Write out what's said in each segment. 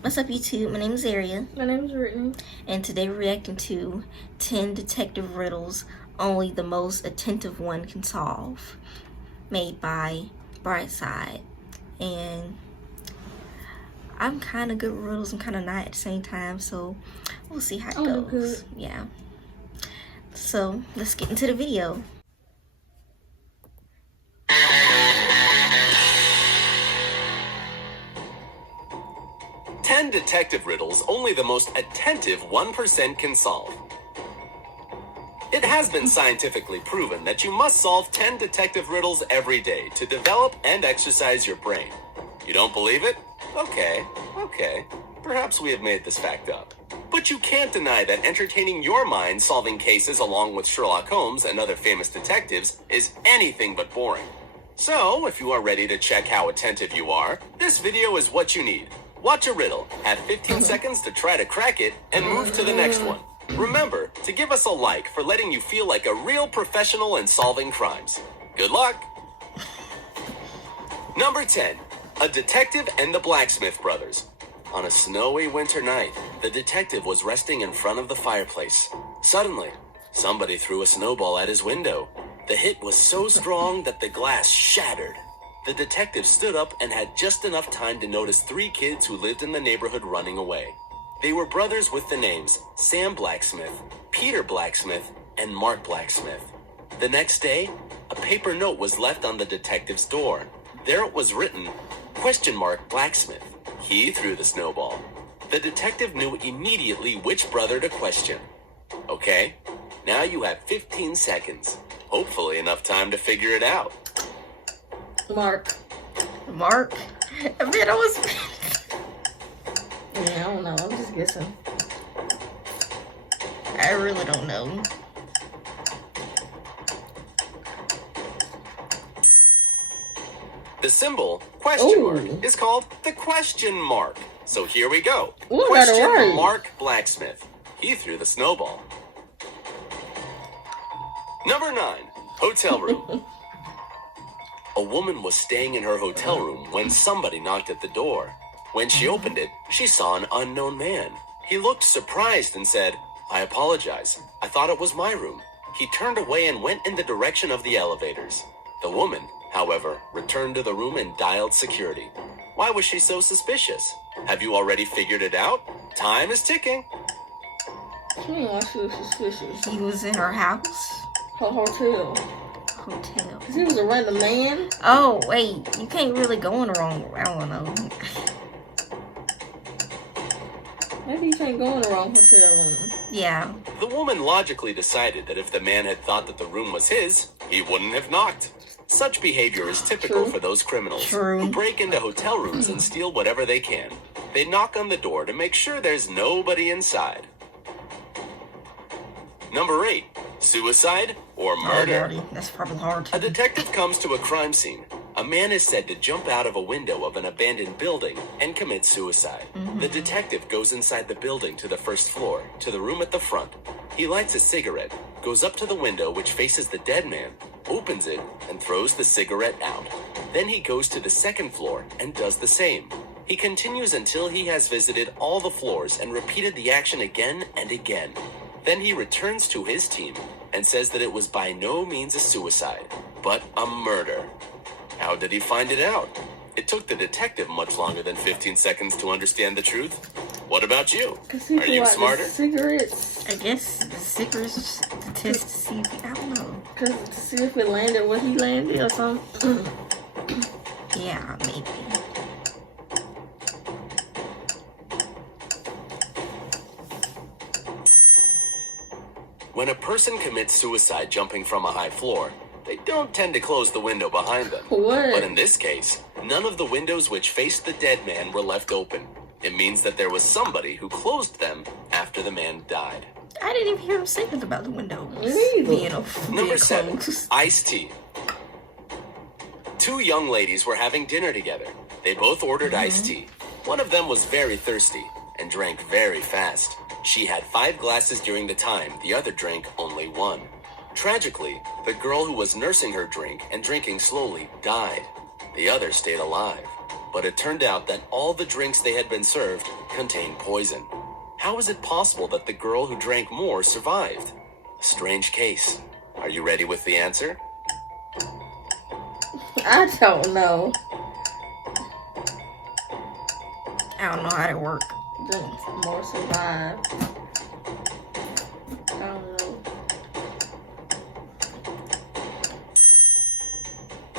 What's up, YouTube? My name is Aria. My name is Brittany. And today we're reacting to 10 detective riddles only the most attentive one can solve, made by Brightside. And I'm kind of good with riddles, I'm kind of not at the same time, so we'll see how it goes. Good. Yeah. So let's get into the video. Detective riddles only the most attentive 1% can solve. It has been scientifically proven that you must solve 10 detective riddles every day to develop and exercise your brain. You don't believe it? Okay. Perhaps we have made this fact up. But you can't deny that entertaining your mind solving cases along with Sherlock Holmes and other famous detectives is anything but boring. So, if you are ready to check how attentive you are, this video is what you need. Watch a riddle, have 15 seconds to try to crack it, and move to the next one. Remember to give us a like for letting you feel like a real professional in solving crimes. Good luck! Number 10. A detective and the blacksmith brothers. On a snowy winter night, the detective was resting in front of the fireplace. Suddenly, somebody threw a snowball at his window. The hit was so strong that the glass shattered. The detective stood up and had just enough time to notice 3 kids who lived in the neighborhood running away. They were brothers with the names Sam Blacksmith, Peter Blacksmith, and Mark Blacksmith. The next day, a paper note was left on the detective's door. There it was written, "Blacksmith. He threw the snowball." The detective knew immediately which brother to question. Okay, now you have 15 seconds. Hopefully enough time to figure it out. Mark? I mean, I was... Yeah, I don't know. I'm just guessing. I really don't know. The symbol, question mark, is called the question mark. So here we go. Ooh, question Mark Blacksmith. He threw the snowball. Number 9, hotel room. A woman was staying in her hotel room when somebody knocked at the door. When she opened it, she saw an unknown man. He looked surprised and said, "I apologize. I thought it was my room." He turned away and went in the direction of the elevators. The woman, however, returned to the room and dialed security. Why was she so suspicious? Have you already figured it out? Time is ticking. She ain't why she was suspicious. He was in her house? Her hotel. Hotel. Cause he was a random man. Oh wait, you can't really go in the wrong. I don't know. Maybe you can't go in the wrong hotel room. Yeah. The woman logically decided that if the man had thought that the room was his, he wouldn't have knocked. Such behavior is typical for those criminals who break into hotel rooms and steal whatever they can. They knock on the door to make sure there's nobody inside. Number 8. Suicide or murder? That's probably hard. A detective comes to a crime scene. A man is said to jump out of a window of an abandoned building and commit suicide. The detective goes inside the building to the first floor, to the room at the front. He lights a cigarette, goes up to the window which faces the dead man, opens it, and throws the cigarette out. Then he goes to the second floor and does the same. He continues until he has visited all the floors and repeated the action again and again. Then he returns to his team and says that it was by no means a suicide, but a murder. How did he find it out? It took the detective much longer than 15 seconds to understand the truth. What about you? Are you smarter? Cigarettes. I guess the cigarettes to test to see if I don't know. Cause to see if it landed where he landed or something. Yeah, maybe. When a person commits suicide jumping from a high floor, they don't tend to close the window behind them. What? But in this case, none of the windows which faced the dead man were left open. It means that there was somebody who closed them after the man died. I didn't even hear him say anything about the window. Me neither. Number 7, iced tea. Two young ladies were having dinner together. They both ordered iced tea. One of them was very thirsty and drank very fast. She had 5 glasses during the time, the other drank only 1. Tragically, the girl who was nursing her drink and drinking slowly died. The other stayed alive, but it turned out that all the drinks they had been served contained poison. How is it possible that the girl who drank more survived? A strange case. Are you ready with the answer? I don't know. I don't know how that works. Drink more, survive. I don't know.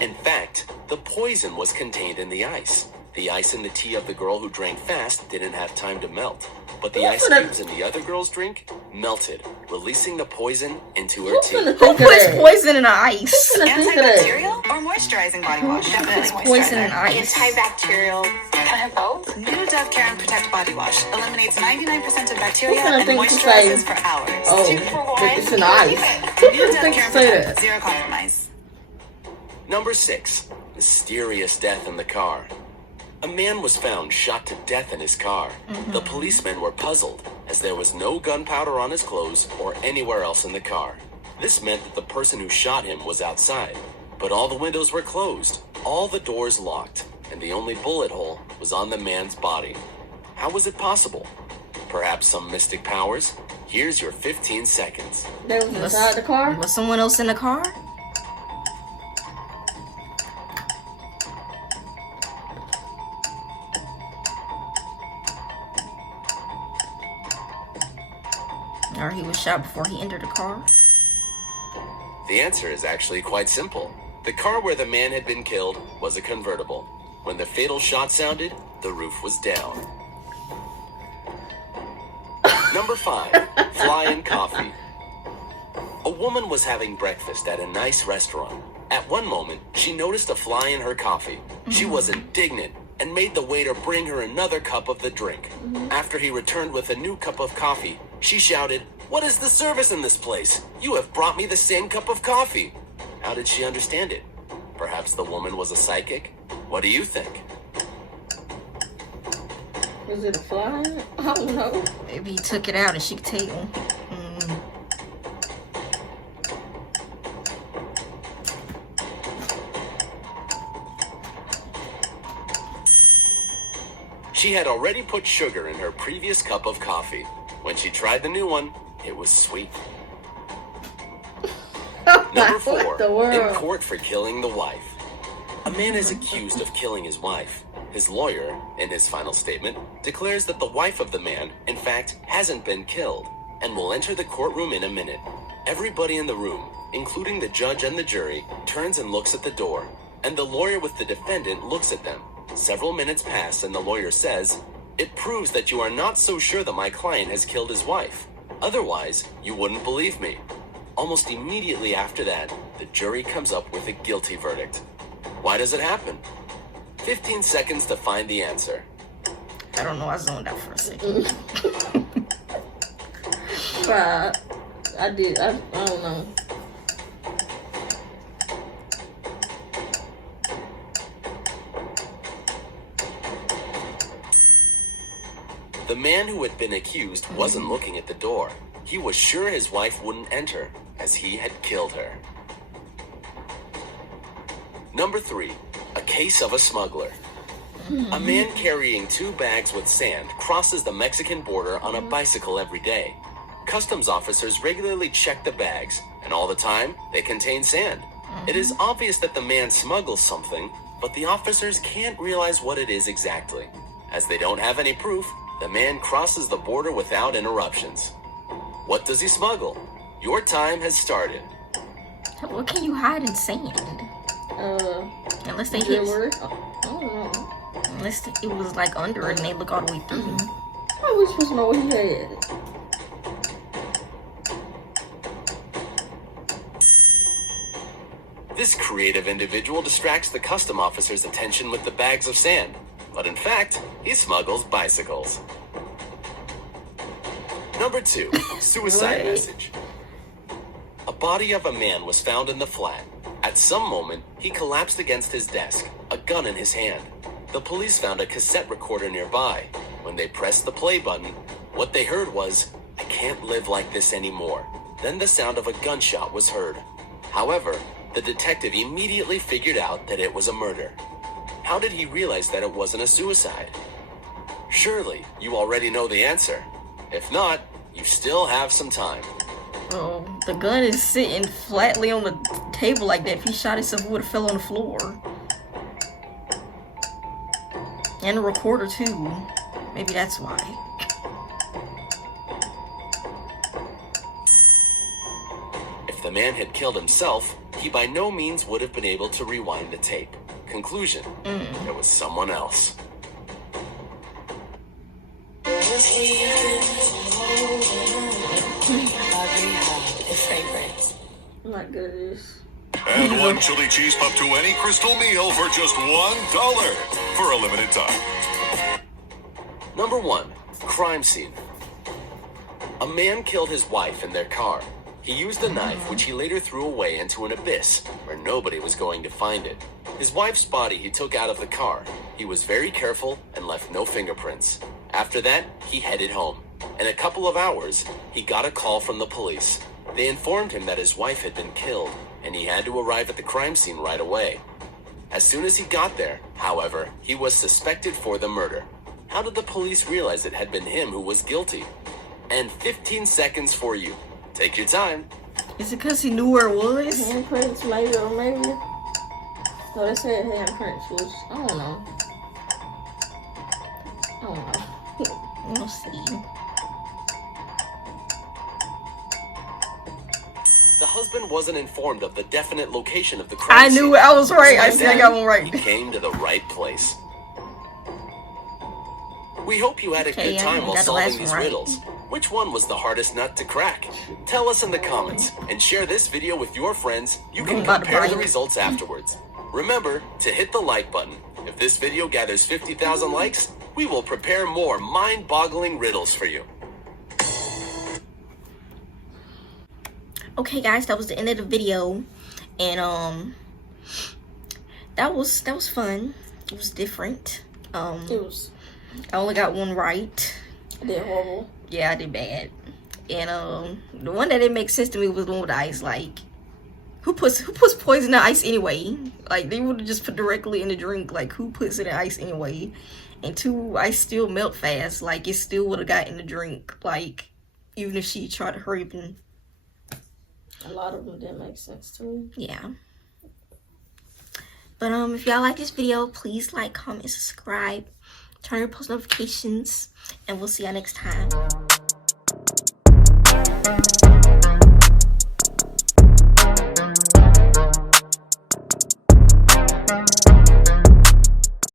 In fact, the poison was contained in the ice. The ice in the tea of the girl who drank fast didn't have time to melt, but the ice cubes in the other girl's drink melted, releasing the poison into her tea. Who puts poison in ice? Antibacterial or moisturizing body wash? Definitely Poison in moisturizer. ice. Antibacterial. Can I have both? New Dove Care and Protect body wash eliminates 99% of bacteria and moisturizes for hours. Oh, 2 for 1. it's an ice. New Dove Care and Protect. Zero compromise. Number 6. Mysterious death in the car. A man was found shot to death in his car. The policemen were puzzled, as there was no gunpowder on his clothes or anywhere else in the car. This meant that the person who shot him was outside, but all the windows were closed, all the doors locked, and the only bullet hole was on the man's body. How was it possible? Perhaps some mystic powers? Here's your 15 seconds. They was inside the car? Was someone else in the car? Or he was shot before he entered the car? The answer is actually quite simple. The car where the man had been killed was a convertible. When the fatal shot sounded, the roof was down. Number 5. Flying coffee. A woman was having breakfast at a nice restaurant. At one moment, she noticed a fly in her coffee. She was indignant and made the waiter bring her another cup of the drink. After he returned with a new cup of coffee, she shouted, "What is the service in this place? You have brought me the same cup of coffee." How did she understand it? Perhaps the woman was a psychic? What do you think? Was it a fly? I don't know. Maybe he took it out and she could tell. She had already put sugar in her previous cup of coffee. When she tried the new one, it was sweet. Number 4. In court for killing the wife. A man is accused of killing his wife. His lawyer, in his final statement, declares that the wife of the man, in fact, hasn't been killed, and will enter the courtroom in a minute. Everybody in the room, including the judge and the jury, turns and looks at the door, and the lawyer with the defendant looks at them. Several minutes pass and the lawyer says, "It proves that you are not so sure that my client has killed his wife. Otherwise, you wouldn't believe me." Almost immediately after that, the jury comes up with a guilty verdict. Why does it happen? 15 seconds to find the answer. I don't know, I zoned out for a second. But I don't know. The man who had been accused wasn't looking at the door. He was sure his wife wouldn't enter, as he had killed her. Number 3. A case of a smuggler. A man carrying 2 bags with sand crosses the Mexican border on a bicycle every day. Customs officers regularly check the bags, and all the time, they contain sand. It is obvious that the man smuggles something, but the officers can't realize what it is exactly. As they don't have any proof, the man crosses the border without interruptions. What does he smuggle? Your time has started. What can you hide in sand? Unless they hit. I don't know. Unless it was like under it and they look all the way through. How are we supposed to know what he had? This creative individual distracts the custom officer's attention with the bags of sand, but in fact, he smuggles bicycles. Number 2, suicide Right. message. A body of a man was found in the flat. At some moment, he collapsed against his desk, a gun in his hand. The police found a cassette recorder nearby. When they pressed the play button, what they heard was, "I can't live like this anymore." Then the sound of a gunshot was heard. However, the detective immediately figured out that it was a murder. How did he realize that it wasn't a suicide? Surely, you already know the answer. If not, you still have some time. Oh, the gun is sitting flatly on the table like that. If he shot himself, it would have fell on the floor. And the recorder too. Maybe that's why. If the man had killed himself, he by no means would have been able to rewind the tape. Conclusion, it was someone else. I'm not good at this. And one chili cheese puff to any Crystal meal for just $1 for a limited time. Number 1, crime scene. A man killed his wife in their car. He used a knife which he later threw away into an abyss where nobody was going to find it. His wife's body he took out of the car. He was very careful and left no fingerprints. After that, he headed home. In a couple of hours, he got a call from the police. They informed him that his wife had been killed, and he had to arrive at the crime scene right away. As soon as he got there, however, he was suspected for the murder. How did the police realize it had been him who was guilty? And 15 seconds for you. Take your time. Is it because he knew where it was? Handprints, maybe, or maybe. No, they said handprints was. I don't know. I don't know. We'll see. The husband wasn't informed of the definite location of the crime I scene. knew it. I was right. I see. I got one right. He came to the right place. We hope you had a Okay, good I time while got the last solving these one right. riddles. Which one was the hardest nut to crack? Tell us in the comments and share this video with your friends. You can I'm about to compare buy the it. results afterwards. Remember to hit the like button. If this video gathers 50,000 likes, we will prepare more mind-boggling riddles for you. Okay, guys, that was the end of the video, and that was fun. It was different. It was. I only got one right. I did horrible. Yeah, I did bad. And the one that didn't make sense to me was the one with the ice. Like, who puts poison in ice anyway? Like, they would have just put directly in the drink. Like, who puts it in ice anyway? And 2, ice still melt fast. Like, it still would have got in the drink. Like, even if she tried to hurry up and. A lot of them didn't make sense to me. Yeah. But if y'all like this video, please like, comment, subscribe, turn on post notifications, and we'll see y'all next time.